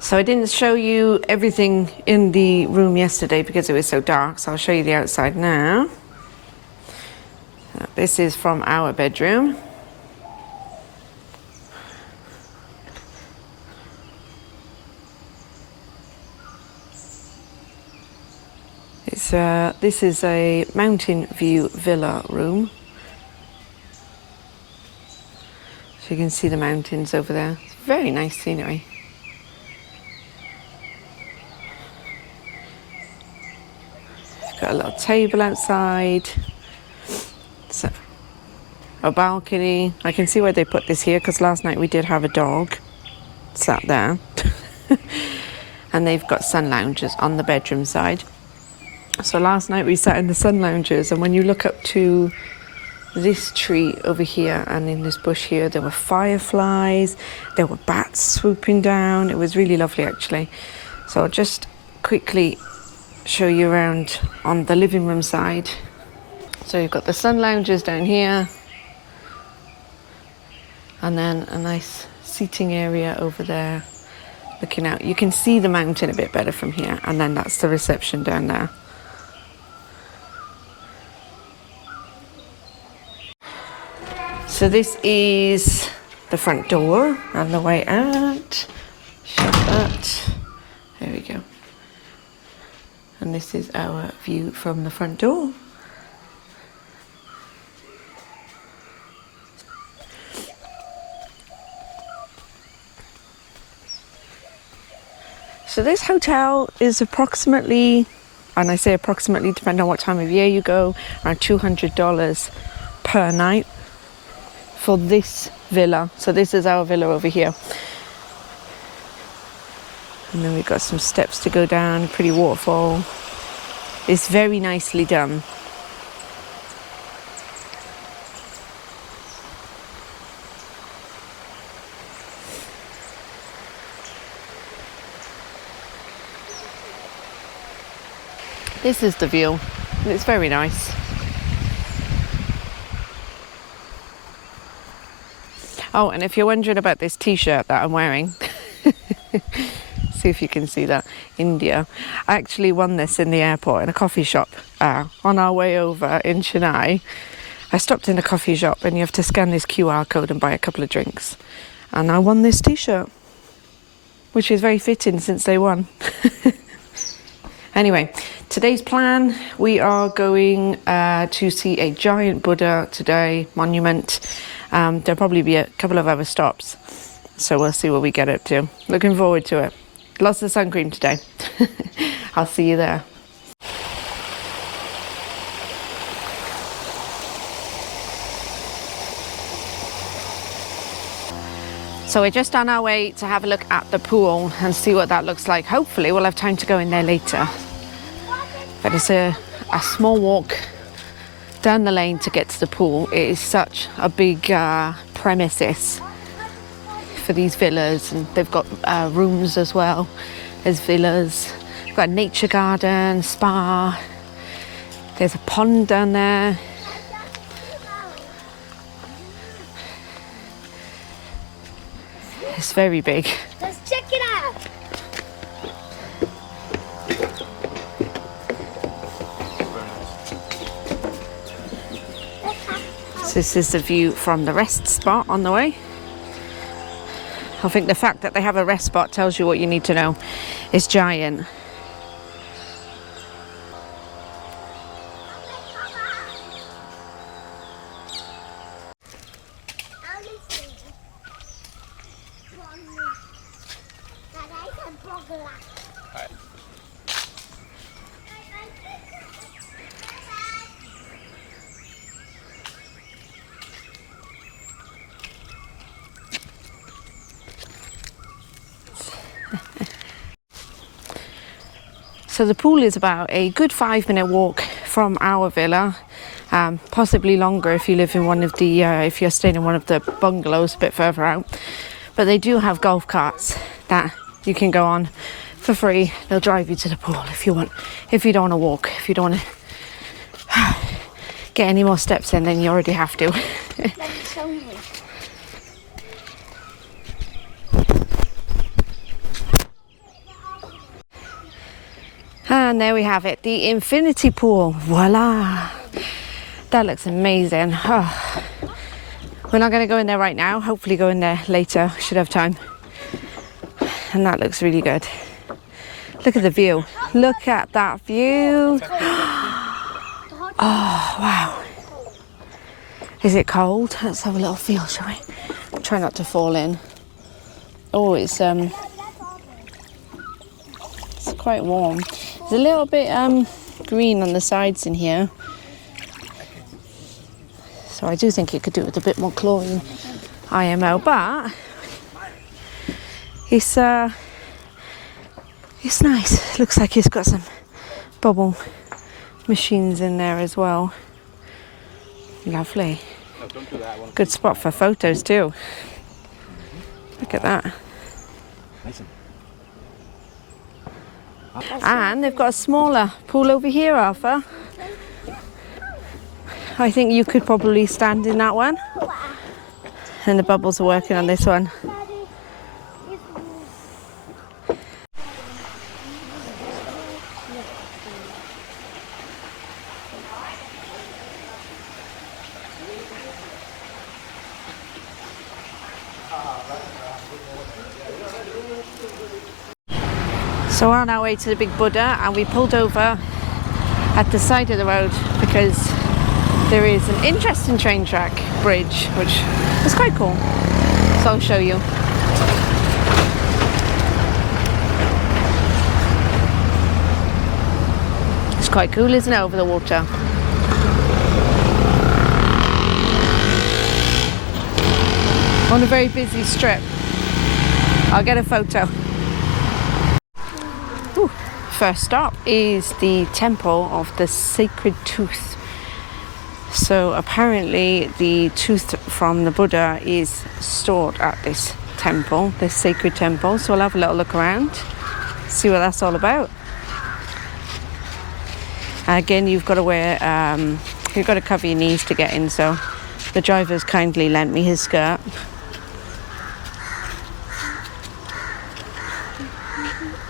So I didn't show you everything in the room yesterday because it was so dark, so I'll show you the outside now. This is from our bedroom. This is a mountain view villa room. So you can see the mountains over there. It's very nice scenery. Got a little table outside. So, a balcony. I can see why they put this here because last night we did have a dog sat there. And they've got sun lounges on the bedroom side. So last night we sat in the sun lounges, and when you look up to this tree over here and in this bush here, there were fireflies, there were bats swooping down. It was really lovely actually. So I'll just quickly show you around on the living room side. So you've got the sun lounges down here, and then a nice seating area over there looking out. You can see the mountain a bit better from here, and then that's the reception down there. So this is the front door on the way out. Shut that. There we go. And this is our view from the front door. So this hotel is approximately, and I say approximately depending on what time of year you go, around $200 per night for this villa. So this is our villa over here. And then we've got some steps to go down, pretty waterfall. It's very nicely done. This is the view. It's very nice. Oh, and if you're wondering about this t-shirt that I'm wearing, see if you can see that, India. I actually won this in the airport in a coffee shop on our way over in Chennai. I stopped in a coffee shop and you have to scan this QR code and buy a couple of drinks. And I won this t-shirt, which is very fitting since day one. Anyway, today's plan, we are going to see a giant Buddha today, monument. There'll probably be a couple of other stops, so we'll see what we get up to. Looking forward to it. Lots of sun cream today. I'll see you there. So we're just on our way to have a look at the pool and see what that looks like. Hopefully we'll have time to go in there later. But it's a small walk down the lane to get to the pool. It is such a big premises for these villas, and they've got rooms as well as villas. We've got a nature garden, spa. There's a pond down there. It's very big. Let's check it out. So this is the view from the rest spot on the way. I think the fact that they have a rest spot tells you what you need to know. It's giant. So the pool is about a good 5-minute walk from our villa, possibly longer if you live in one of the, if you're staying in one of the bungalows a bit further out. But they do have golf carts that you can go on for free. They'll drive you to the pool if you want. If you don't want to walk, if you don't want to get any more steps in, then you already have to. And there we have it, the infinity pool. Voila! That looks amazing. Oh. We're not going to go in there right now. Hopefully go in there later. Should have time. And that looks really good. Look at the view. Look at that view. Oh, wow. Is it cold? Let's have a little feel, shall we? Try not to fall in. Oh, it's quite warm. It's a little bit green on the sides in here. So I do think you could do it with a bit more chlorine, IMO, but it's nice. Looks like it's got some bubble machines in there as well. Lovely. Good spot for photos too. Look at that. And they've got a smaller pool over here, Arthur. I think you could probably stand in that one. And the bubbles are working on this one. So we're on our way to the big Buddha, and we pulled over at the side of the road because there is an interesting train track bridge, which is quite cool. So I'll show you. It's quite cool, isn't it, over the water? On a very busy strip. I'll get a photo. Ooh. First stop is the Temple of the Sacred Tooth. So apparently the tooth from the Buddha is stored at this temple, this sacred temple. So we'll have a little look around, see what that's all about. Again, you've got to wear, you've got to cover your knees to get in. So the driver's kindly lent me his skirt.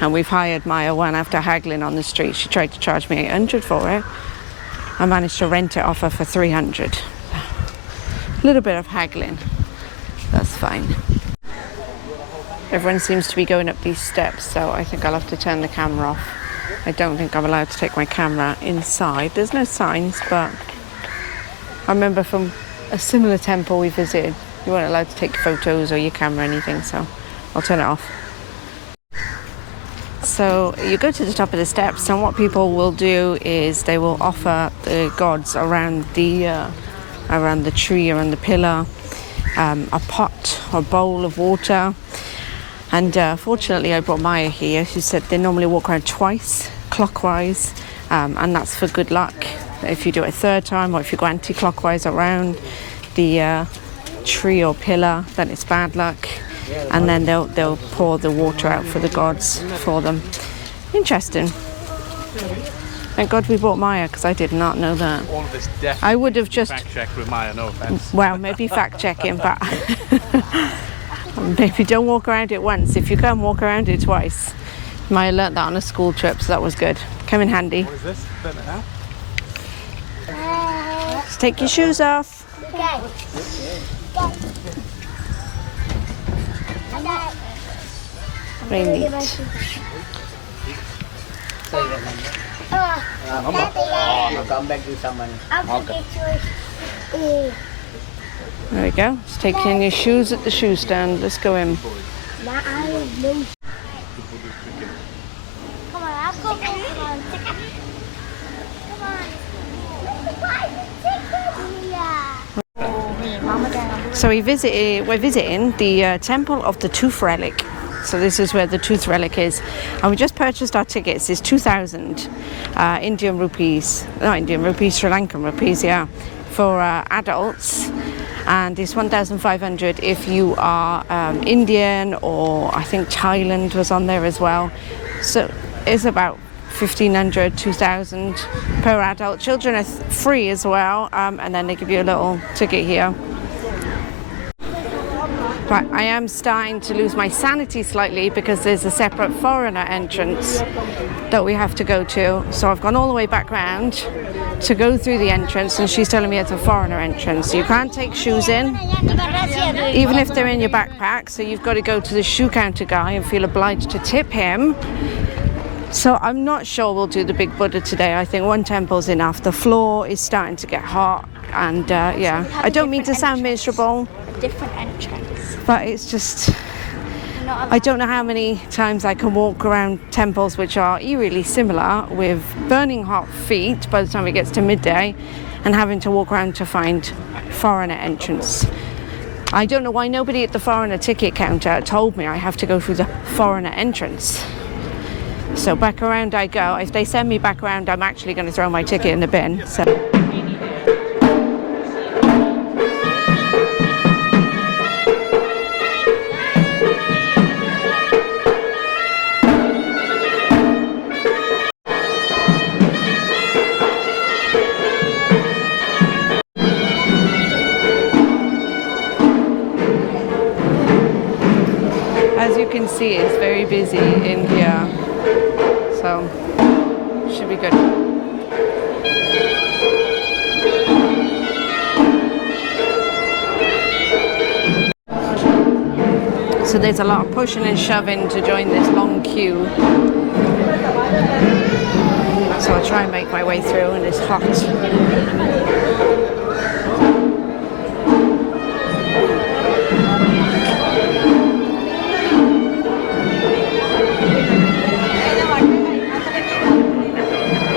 And we've hired Maya one after haggling on the street. She tried to charge me $800 for it. I managed to rent it off her for $300. A little bit of haggling. That's fine. Everyone seems to be going up these steps, so I think I'll have to turn the camera off. I don't think I'm allowed to take my camera inside. There's no signs, but I remember from a similar temple we visited, you weren't allowed to take photos or your camera or anything, so I'll turn it off. So you go to the top of the steps, and what people will do is they will offer the gods around the tree, around the pillar, a pot or bowl of water. And fortunately I brought Maya here, who said they normally walk around twice, clockwise, and that's for good luck. If you do it a third time, or if you go anti-clockwise around the tree or pillar, then it's bad luck. And then they'll pour the water out for the gods for them. Interesting. Thank God we brought Maya, because I did not know that. All of this definitely I would have just fact checked with Maya, no offense. Well, maybe fact checking, but maybe don't walk around it once. If you can, walk around it twice. Maya learnt that on a school trip, so that was good. Come in handy. What is this? Turn it now. Just take your shoes off. Okay. Very neat. I'll come back to someone. There we go. Just taking your shoes at the shoe stand. Let's go in. Come on, I'll go. Come on. So we're visiting the Temple of the Tooth Relic. So this is where the tooth relic is. And we just purchased our tickets. It's 2,000 Indian rupees, not Indian rupees, Sri Lankan rupees, yeah, for adults. And it's 1,500 if you are Indian, or I think Thailand was on there as well. So it's about 1,500, 2,000 per adult. Children are free as well, and then they give you a little ticket here. But I am starting to lose my sanity slightly because there's a separate foreigner entrance that we have to go to. So I've gone all the way back round to go through the entrance, and she's telling me it's a foreigner entrance. You can't take shoes in, even if they're in your backpack. So you've got to go to the shoe counter guy and feel obliged to tip him. So I'm not sure we'll do the big Buddha today. I think one temple's enough. The floor is starting to get hot, and yeah, I don't mean to sound miserable. A different entrance. But it's just, I don't know how many times I can walk around temples which are eerily similar with burning hot feet by the time it gets to midday and having to walk around to find foreigner entrance. I don't know why nobody at the foreigner ticket counter told me I have to go through the foreigner entrance. So back around I go. If they send me back around, I'm actually going to throw my ticket in the bin. So. As you can see, it's very busy in here, so should be good. So there's a lot of pushing and shoving to join this long queue. So I'll try and make my way through, and it's hot.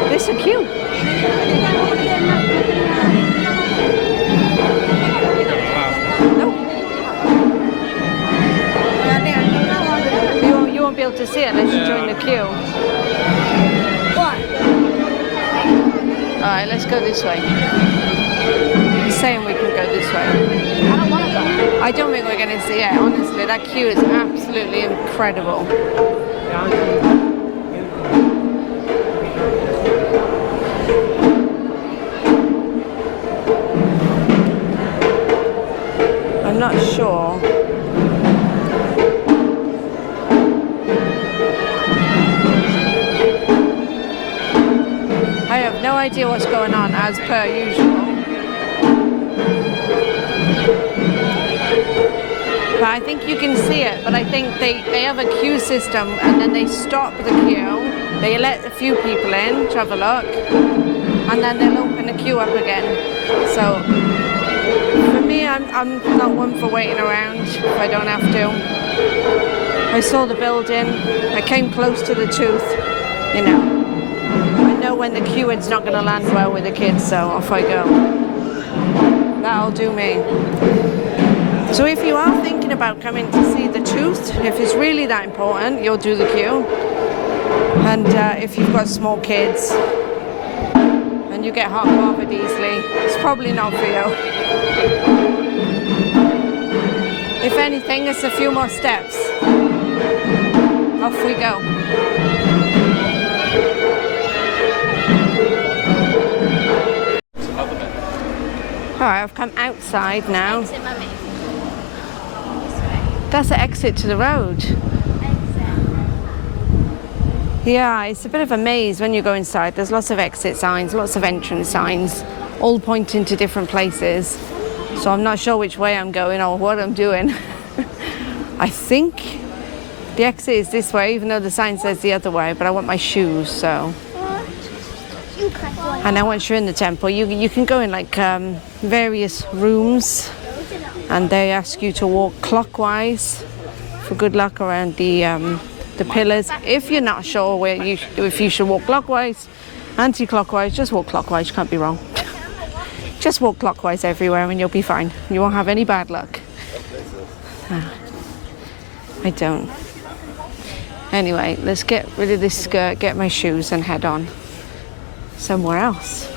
There's a queue. No. You won't be able to see it unless you join the queue. Alright, let's go this way. He's saying we can go this way. I don't want to go. I don't think we're going to see it, honestly. That queue is absolutely incredible. I'm not sure. I have no idea what's going on, as per usual. But I think you can see it, but I think they have a queue system, and then they stop the queue. They let a few people in to have a look, and then they'll open the queue up again. So for me, I'm not one for waiting around if I don't have to. I saw the building, I came close to the tooth, you know. I know when the queuing's not going to land well with the kids, so off I go. That'll do me. So if you are thinking about coming to see the tooth, if it's really that important, you'll do the queue. And if you've got small kids and you get hot and bothered easily, it's probably not for you. If anything, it's a few more steps. Off we go. Alright, I've come outside now. Exit, Mummy. That's the exit to the road. Exit. Yeah, it's a bit of a maze when you go inside. There's lots of exit signs, lots of entrance signs, all pointing to different places. So I'm not sure which way I'm going or what I'm doing. I think the exit is this way, even though the sign says the other way, but I want my shoes, so. And then once you're in the temple, you can go in like various rooms, and they ask you to walk clockwise for good luck around the pillars. If you're not sure if you should walk clockwise, anti-clockwise, just walk clockwise. You can't be wrong. Just walk clockwise everywhere, and you'll be fine. You won't have any bad luck. I don't. Anyway, let's get rid of this skirt, get my shoes, and head on somewhere else.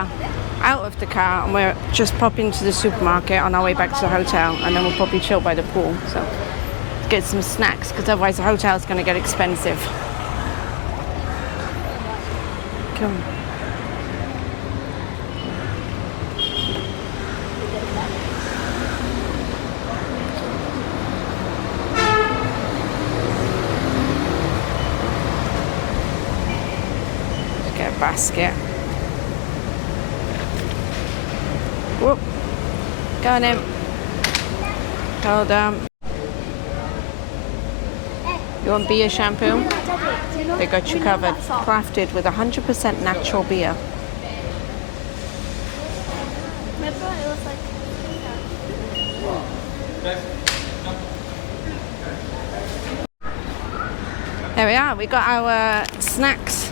are out of the car and we're just popping to the supermarket on our way back to the hotel, and then we'll probably chill by the pool. So get some snacks, because otherwise the hotel's going to get expensive. Come on. Get a basket. Whoop. Go on in. Hold on. You want beer shampoo? They got you covered. Crafted with 100% natural beer. Remember, it was like. There we are. We got our snacks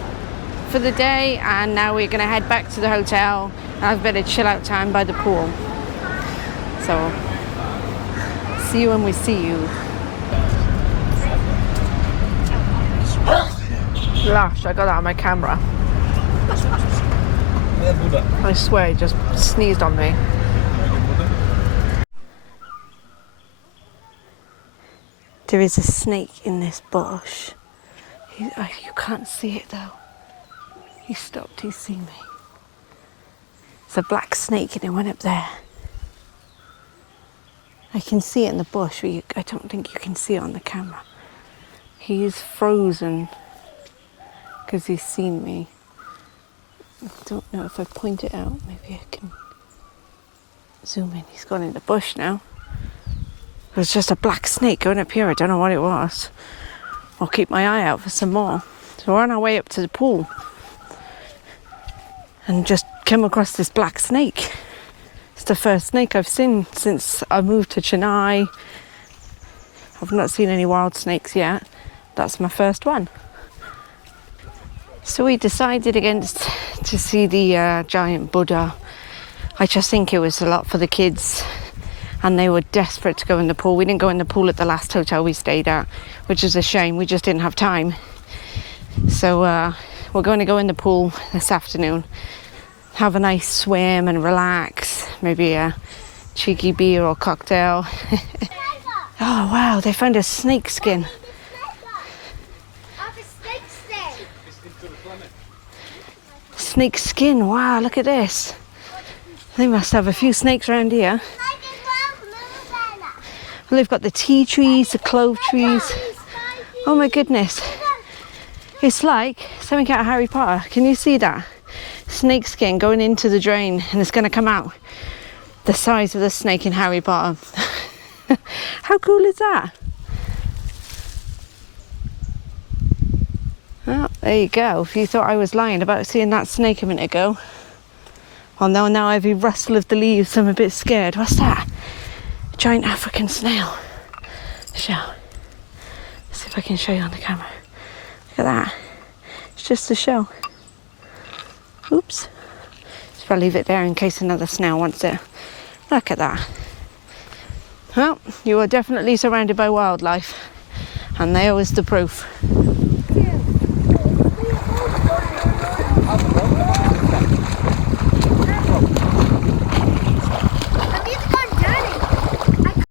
for the day, and now we're going to head back to the hotel and have a bit of chill out time by the pool. So, see you when we see you. Lush, I got that on my camera. I swear, he just sneezed on me. There is a snake in this bush. You can't see it though. He stopped, he's seen me. It's a black snake and it went up there. I can see it in the bush, but I don't think you can see it on the camera. He is frozen because he's seen me. I don't know if I point it out, maybe I can zoom in. He's gone in the bush now. It was just a black snake going up here, I don't know what it was. I'll keep my eye out for some more. So we're on our way up to the pool and just came across this black snake. It's the first snake I've seen since I moved to Chennai. I've not seen any wild snakes yet. That's my first one. So we decided against to see the giant Buddha. I just think it was a lot for the kids and they were desperate to go in the pool. We didn't go in the pool at the last hotel we stayed at, which is a shame. We just didn't have time. So we're going to go in the pool this afternoon, have a nice swim and relax, maybe a cheeky beer or cocktail. Oh wow, they found a snake skin. Snake skin, wow, look at this. They must have a few snakes around here. Well, they've got the tea trees, the clove trees. Oh my goodness. It's like something out of Harry Potter. Can you see that? Snake skin going into the drain and it's going to come out the size of the snake in Harry Potter. How cool is that? Well, there you go. If you thought I was lying about seeing that snake a minute ago. Well, now every rustle of the leaves, I'm a bit scared. What's that? A giant African snail. Show. Let's see if I can show you on the camera. Look at that. It's just a shell. Oops. Just probably leave it there in case another snail wants it. Look at that. Well, you are definitely surrounded by wildlife, and there was the proof.